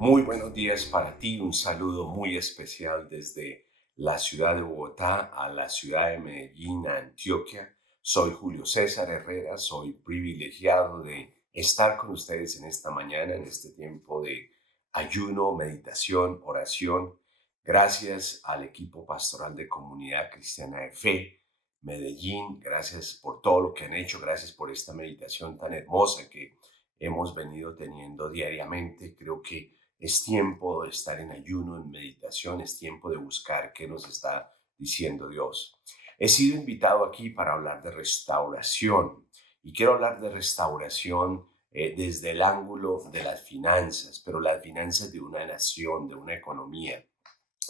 Muy buenos días para ti, un saludo muy especial desde la ciudad de Bogotá a la ciudad de Medellín, a Antioquia. Soy Julio César Herrera, soy privilegiado de estar con ustedes en esta mañana, en este tiempo de ayuno, meditación, oración. Gracias al equipo pastoral de Comunidad Cristiana de Fe, Medellín, gracias por todo lo que han hecho, gracias por esta meditación tan hermosa que hemos venido teniendo diariamente. Creo que es tiempo de estar en ayuno, en meditación, es tiempo de buscar qué nos está diciendo Dios. He sido invitado aquí para hablar de restauración y quiero hablar de restauración desde el ángulo de las finanzas, pero las finanzas de una nación, de una economía,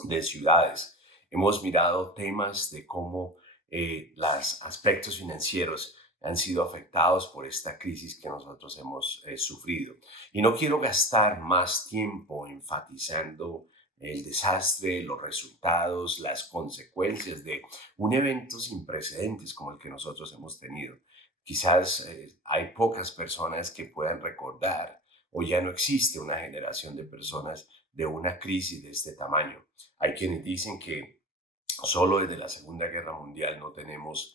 de ciudades. Hemos mirado temas de cómo los aspectos financieros han sido afectados por esta crisis que nosotros hemos sufrido. Y no quiero gastar más tiempo enfatizando el desastre, los resultados, las consecuencias de un evento sin precedentes como el que nosotros hemos tenido. Quizás hay pocas personas que puedan recordar o ya no existe una generación de personas de una crisis de este tamaño. Hay quienes dicen que solo desde la Segunda Guerra Mundial no tenemos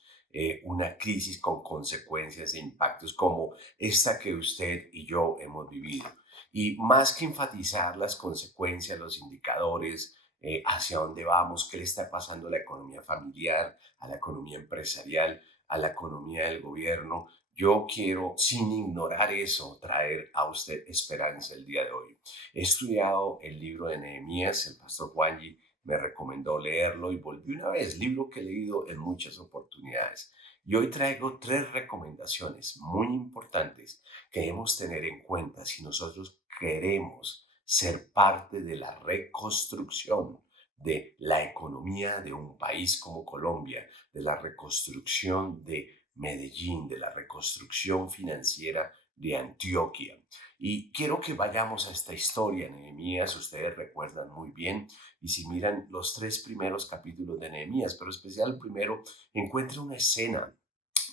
una crisis con consecuencias e impactos como esta que usted y yo hemos vivido. Y más que enfatizar las consecuencias, los indicadores, hacia dónde vamos, qué le está pasando a la economía familiar, a la economía empresarial, a la economía del gobierno, yo quiero, sin ignorar eso, traer a usted esperanza el día de hoy. He estudiado el libro de Nehemías, el pastor Juanji me recomendó leerlo y volví una vez, libro que he leído en muchas oportunidades. Y hoy traigo tres recomendaciones muy importantes que debemos tener en cuenta si nosotros queremos ser parte de la reconstrucción de la economía de un país como Colombia, de la reconstrucción de Medellín, de la reconstrucción financiera de Antioquia. Y quiero que vayamos a esta historia, Nehemías, ustedes recuerdan muy bien, y si miran los tres primeros capítulos de Nehemías, pero especial el primero, encuentra una escena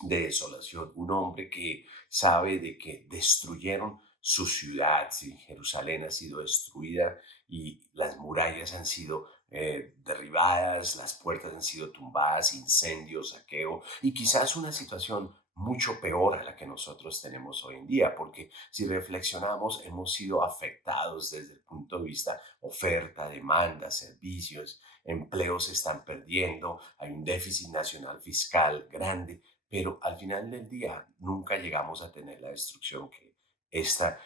de desolación, un hombre que sabe de que destruyeron su ciudad, sí, Jerusalén ha sido destruida y las murallas han sido derribadas, las puertas han sido tumbadas, incendios, saqueo y quizás una situación mucho peor a la que nosotros tenemos hoy en día, porque si reflexionamos hemos sido afectados desde el punto de vista oferta, demanda, servicios, empleos se están perdiendo, hay un déficit nacional fiscal grande, pero al final del día nunca llegamos a tener la destrucción que esta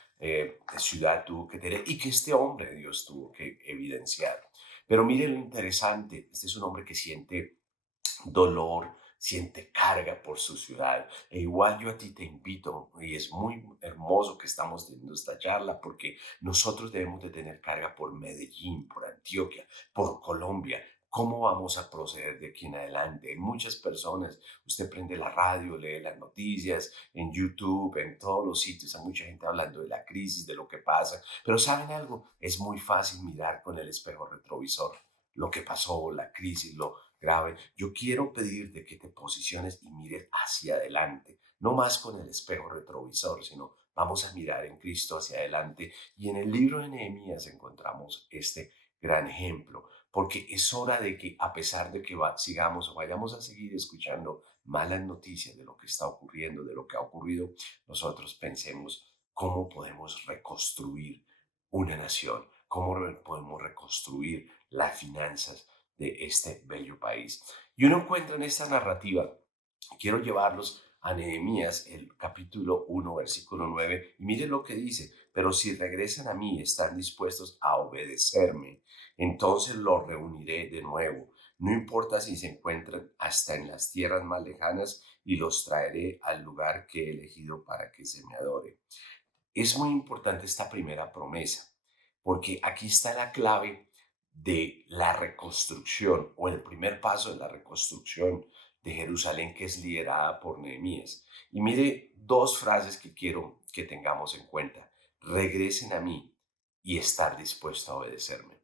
ciudad tuvo que tener y que este hombre de Dios tuvo que evidenciar. Pero mire lo interesante, este es un hombre que siente dolor, siente carga por su ciudad. E igual yo a ti te invito, y es muy hermoso que estamos teniendo esta charla, porque nosotros debemos de tener carga por Medellín, por Antioquia, por Colombia. ¿Cómo vamos a proceder de aquí en adelante? Hay muchas personas, usted prende la radio, lee las noticias, en YouTube, en todos los sitios, hay mucha gente hablando de la crisis, de lo que pasa, pero ¿saben algo? Es muy fácil mirar con el espejo retrovisor lo que pasó, la crisis, lo grave. Yo quiero pedirte que te posiciones y mires hacia adelante, no más con el espejo retrovisor, sino vamos a mirar en Cristo hacia adelante. Y en el libro de Nehemías encontramos este gran ejemplo, porque es hora de que a pesar de que sigamos o vayamos a seguir escuchando malas noticias de lo que está ocurriendo, de lo que ha ocurrido, nosotros pensemos cómo podemos reconstruir una nación, cómo podemos reconstruir las finanzas de este bello país. Y uno encuentra en esta narrativa, quiero llevarlos a Nehemías, el capítulo 1, versículo 9, y miren lo que dice, pero si regresan a mí, están dispuestos a obedecerme, entonces los reuniré de nuevo. No importa si se encuentran hasta en las tierras más lejanas y los traeré al lugar que he elegido para que se me adore. Es muy importante esta primera promesa, porque aquí está la clave de la reconstrucción o el primer paso de la reconstrucción de Jerusalén que es liderada por Nehemías. Y mire dos frases que quiero que tengamos en cuenta. Regresen a mí y estar dispuesto a obedecerme.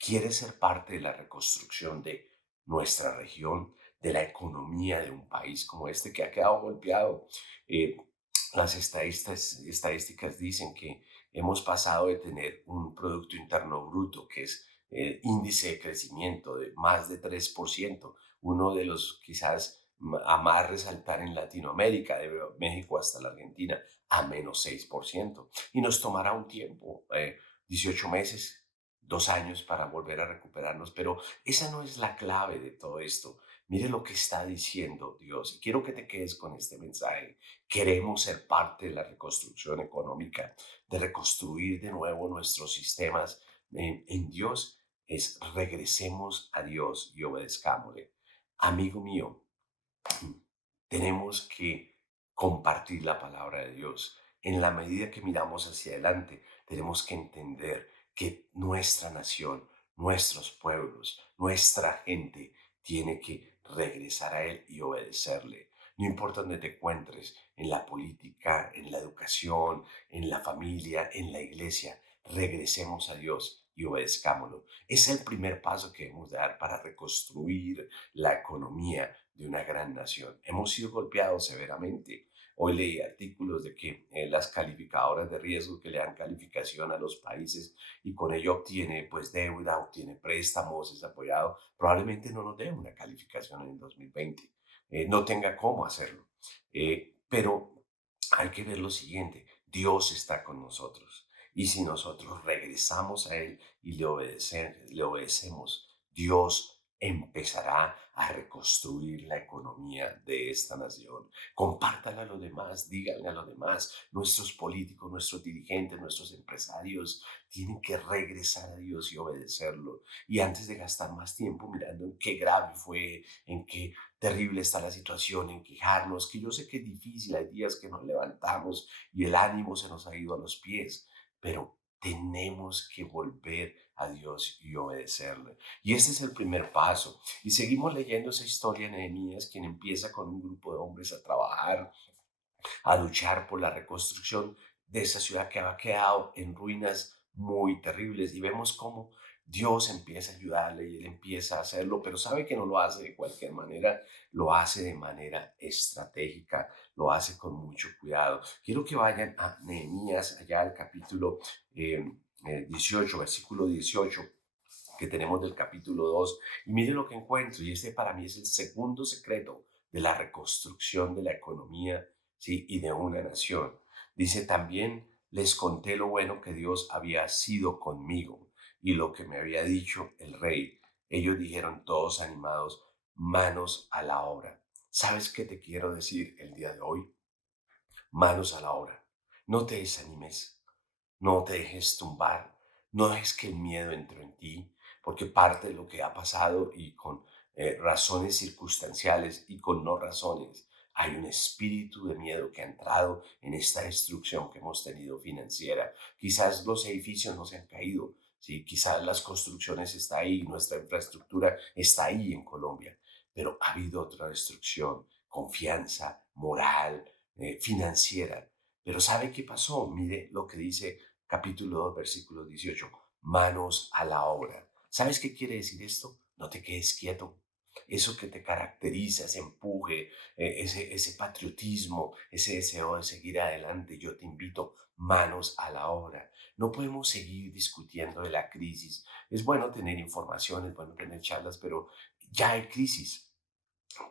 ¿Quieres ser parte de la reconstrucción de nuestra región, de la economía de un país como este que ha quedado golpeado? Las estadísticas dicen que Hemos pasado de tener un Producto Interno Bruto, que es índice de crecimiento de más de 3%, uno de los quizás a más resaltar en Latinoamérica, de México hasta la Argentina, a -6%. Y nos tomará un tiempo, 18 meses, 2 años para volver a recuperarnos, pero esa no es la clave de todo esto. Mire lo que está diciendo Dios. Y quiero que te quedes con este mensaje. Queremos ser parte de la reconstrucción económica, de reconstruir de nuevo nuestros sistemas en Dios. Regresemos a Dios y obedezcámosle. Amigo mío, tenemos que compartir la palabra de Dios. En la medida que miramos hacia adelante, tenemos que entender que nuestra nación, nuestros pueblos, nuestra gente tiene que regresar a Él y obedecerle. No importa dónde te encuentres, en la política, en la educación, en la familia, en la iglesia, regresemos a Dios y obedezcámoslo. Es el primer paso que debemos dar para reconstruir la economía de una gran nación. Hemos sido golpeados severamente. Hoy leí artículos de que las calificadoras de riesgo que le dan calificación a los países y con ello obtiene pues deuda, obtiene préstamos, es apoyado, probablemente no nos dé una calificación en el 2020, no tenga cómo hacerlo. Pero hay que ver lo siguiente, Dios está con nosotros y si nosotros regresamos a Él y le obedecemos, Dios empezará a reconstruir la economía de esta nación. Compártala a los demás, díganle a los demás, nuestros políticos, nuestros dirigentes, nuestros empresarios tienen que regresar a Dios y obedecerlo. Y antes de gastar más tiempo mirando en qué grave fue, en qué terrible está la situación, en quejarnos, que yo sé que es difícil, hay días que nos levantamos y el ánimo se nos ha ido a los pies, pero tenemos que volver a Dios y obedecerle. Y ese es el primer paso. Y seguimos leyendo esa historia de Nehemías, quien empieza con un grupo de hombres a trabajar, a luchar por la reconstrucción de esa ciudad que había quedado en ruinas muy terribles. Y vemos cómo Dios empieza a ayudarle y él empieza a hacerlo, pero sabe que no lo hace de cualquier manera, lo hace de manera estratégica, lo hace con mucho cuidado. Quiero que vayan a Nehemías, allá al capítulo 18, versículo 18 que tenemos del capítulo 2 y miren lo que encuentro y este para mí es el segundo secreto de la reconstrucción de la economía, ¿sí? Y de una nación. Dice también les conté lo bueno que Dios había sido conmigo y lo que me había dicho el rey. Ellos dijeron todos animados, manos a la obra. ¿Sabes qué te quiero decir el día de hoy? Manos a la obra. No te desanimes, no te dejes tumbar, no dejes que el miedo entre en ti, porque parte de lo que ha pasado y con razones circunstanciales y con no razones, hay un espíritu de miedo que ha entrado en esta destrucción que hemos tenido financiera. Quizás los edificios no se han caído, ¿sí? Quizás las construcciones están ahí, nuestra infraestructura está ahí en Colombia, pero ha habido otra destrucción, confianza, moral, financiera. Pero ¿sabe qué pasó? Mire lo que dice capítulo 2, versículo 18. Manos a la obra. ¿Sabes qué quiere decir esto? No te quedes quieto. Eso que te caracteriza, ese empuje, ese patriotismo, ese deseo de seguir adelante, yo te invito, manos a la obra. No podemos seguir discutiendo de la crisis. Es bueno tener información, es bueno tener charlas, pero ya hay crisis.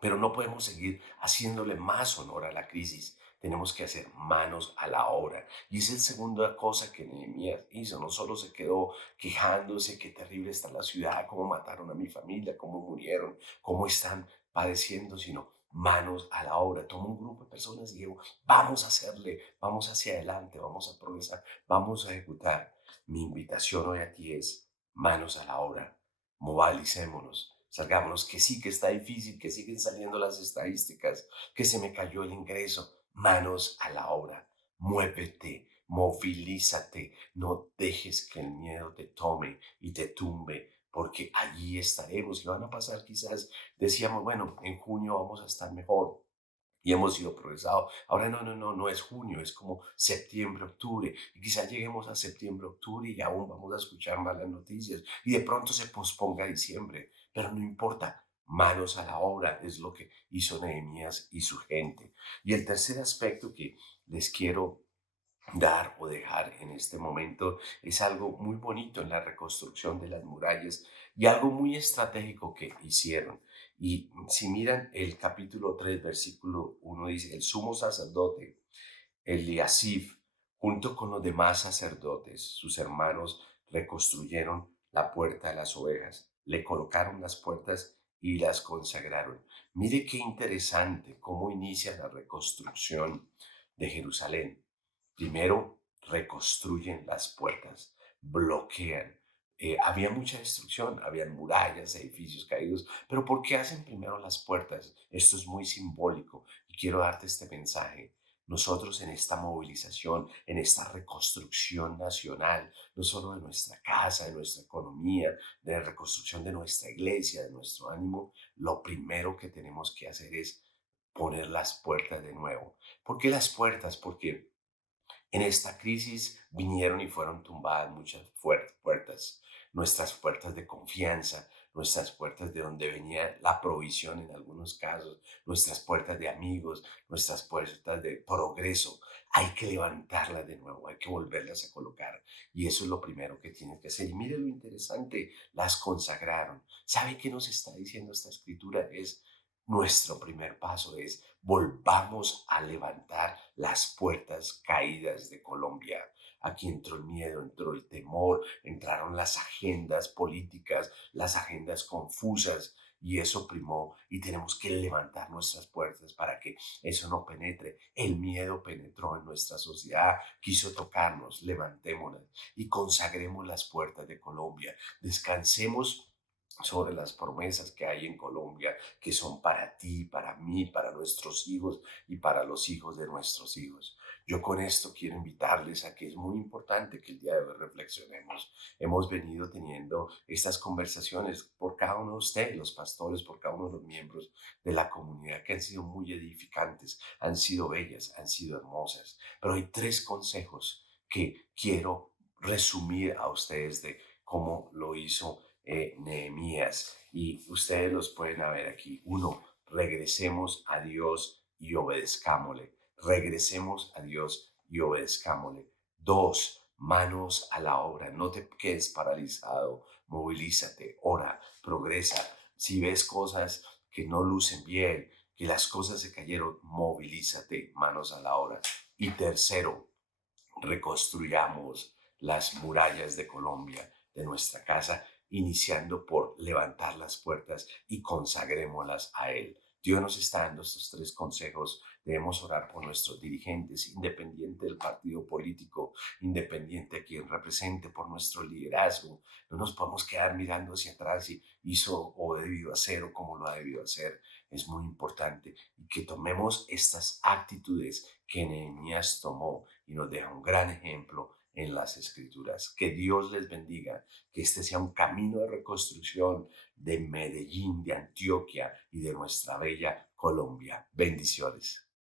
Pero no podemos seguir haciéndole más honor a la crisis. Tenemos que hacer manos a la obra. Y esa es la segunda cosa que Nehemías hizo. No solo se quedó quejándose, qué terrible está la ciudad, cómo mataron a mi familia, cómo murieron, cómo están padeciendo, sino manos a la obra. Tomó un grupo de personas y dijo, vamos a hacerle, vamos hacia adelante, vamos a progresar, vamos a ejecutar. Mi invitación hoy a ti es manos a la obra. Movilicémonos, salgámonos, que sí que está difícil, que siguen saliendo las estadísticas, que se me cayó el ingreso, manos a la obra, muévete, movilízate, no dejes que el miedo te tome y te tumbe, porque allí estaremos y van a pasar quizás, decíamos, bueno, en junio vamos a estar mejor, y hemos ido progresado. Ahora no es junio, es como septiembre, octubre. Y quizás lleguemos a septiembre, octubre y aún vamos a escuchar malas noticias. Y de pronto se posponga diciembre. Pero no importa, manos a la obra es lo que hizo Nehemías y su gente. Y el tercer aspecto que les quiero dar o dejar en este momento es algo muy bonito en la reconstrucción de las murallas y algo muy estratégico que hicieron. Y si miran el capítulo 3 versículo 1 dice, el sumo sacerdote Eliasib, junto con los demás sacerdotes, sus hermanos, reconstruyeron la puerta de las ovejas, le colocaron las puertas y las consagraron. Mire qué interesante cómo inicia la reconstrucción de Jerusalén. Primero reconstruyen las puertas, bloquean. Había mucha destrucción, habían murallas, edificios caídos, pero ¿por qué hacen primero las puertas? Esto es muy simbólico y quiero darte este mensaje. Nosotros en esta movilización, en esta reconstrucción nacional, no solo de nuestra casa, de nuestra economía, de la reconstrucción de nuestra iglesia, de nuestro ánimo, lo primero que tenemos que hacer es poner las puertas de nuevo. ¿Por qué las puertas? Porque en esta crisis vinieron y fueron tumbadas muchas puertas, nuestras puertas de confianza, nuestras puertas de donde venía la provisión en algunos casos, nuestras puertas de amigos, nuestras puertas de progreso. Hay que levantarlas de nuevo, hay que volverlas a colocar. Y eso es lo primero que tienen que hacer. Y mire lo interesante, las consagraron. ¿Sabe qué nos está diciendo esta escritura? Es nuestro primer paso es volvamos a levantar las puertas caídas de Colombia. Aquí entró el miedo, entró el temor, entraron las agendas políticas, las agendas confusas y eso primó y tenemos que levantar nuestras puertas para que eso no penetre. El miedo penetró en nuestra sociedad, quiso tocarnos, levantémonos y consagremos las puertas de Colombia. Descansemos sobre las promesas que hay en Colombia, que son para ti, para mí, para nuestros hijos y para los hijos de nuestros hijos. Yo con esto quiero invitarles a que es muy importante que el día de hoy reflexionemos. Hemos venido teniendo estas conversaciones por cada uno de ustedes, los pastores, por cada uno de los miembros de la comunidad que han sido muy edificantes, han sido bellas, han sido hermosas. Pero hay tres consejos que quiero resumir a ustedes de cómo lo hizo Nehemías y ustedes los pueden ver aquí. Uno, regresemos a Dios y obedezcámosle. Regresemos a Dios y obedezcámosle. Dos, manos a la obra. No te quedes paralizado. Movilízate, ora, progresa. Si ves cosas que no lucen bien, que las cosas se cayeron, movilízate, manos a la obra. Y tercero, reconstruyamos las murallas de Colombia, de nuestra casa, iniciando por levantar las puertas y consagrémoslas a Él. Dios nos está dando estos tres consejos. Debemos orar por nuestros dirigentes, independiente del partido político, independiente a quien represente, por nuestro liderazgo. No nos podemos quedar mirando hacia atrás y hizo o debido hacer o cómo lo ha debido hacer. Es muy importante y que tomemos estas actitudes que Nehemías tomó y nos deja un gran ejemplo en las escrituras. Que Dios les bendiga, que este sea un camino de reconstrucción de Medellín, de Antioquia y de nuestra bella Colombia. Bendiciones.